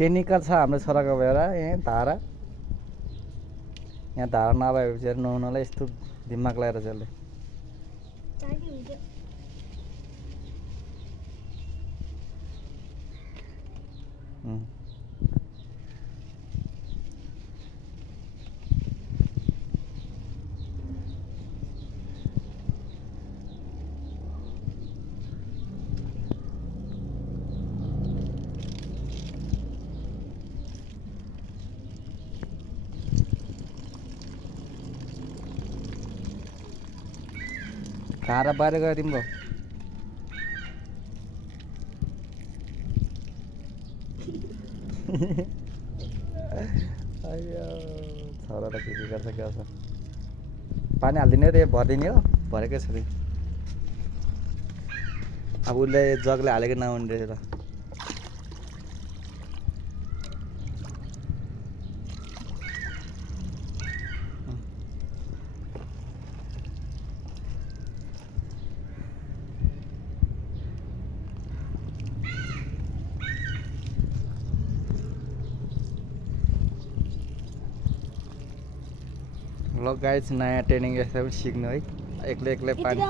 technical छ हाम्रो छोराको भएर यहाँ धारा नभएपछि नुहाउनलाई यस्तो दिमाग लगाएर त्यसले कहाँ र बाहिर गयो तिम्रो अಯ್यो छोरा त के गर्छ के गर्छ पानी हालिदिने हो त्यो भरिदिने हो भरेकै छ नि अब उसले जगले हालेको नहुने रहेछ त ल गाइस नयाँ ट्रेनिङ यसरी पनि सिक्नु है एक्लै पानी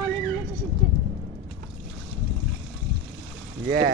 या